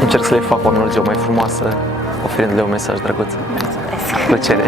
Încerc să le fac oamenilor ziua mai frumoasă, oferindu-le un mesaj drăguț. Mulțumesc! Plăcere!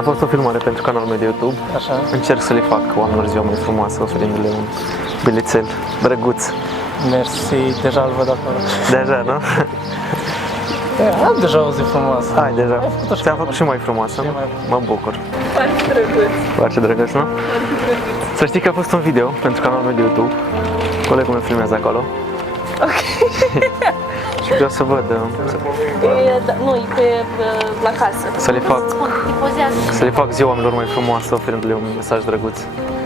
A fost o filmare pentru canalul meu de YouTube. Așa. Încerc să le fac oamenilor ziua mai frumoasă, oferindu-le un bilețel drăguț. Mersi, deja îl văd acolo. Deja, nu? Am deja o zi frumoasă. Hai, deja. Ai făcut-o și Ți-am mai făcut și mai frumoasă. Și mai Mă bucur. Foarte drăguț! Foarte drăguț, nu? Să știi că a fost un video pentru canalul meu de YouTube. Colegul meu filmează acolo. Ok. Și vreau să văd, Nu, e pe la casă. Să le fac. Îi pozează. să le fac ziua oamenilor mai frumoasă, oferindu-le un mesaj drăguț.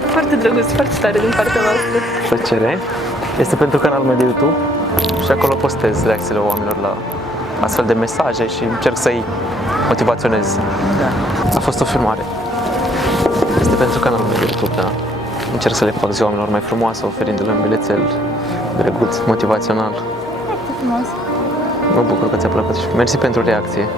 Foarte drăguț, foarte tare din partea noastră. Plăcere. Este pentru canalul meu de YouTube și acolo postez reacțiile oamenilor la astfel de mesaje și încerc să-i motivaționez. A fost o filmare. Este pentru canalul meu de YouTube, da. Încerc să le fac ziua oamenilor mai frumoasă, oferindu-le un bilețel drăguț, motivațional. Foarte frumos. Mă bucur că ți-a plăcut și mersi pentru reacție.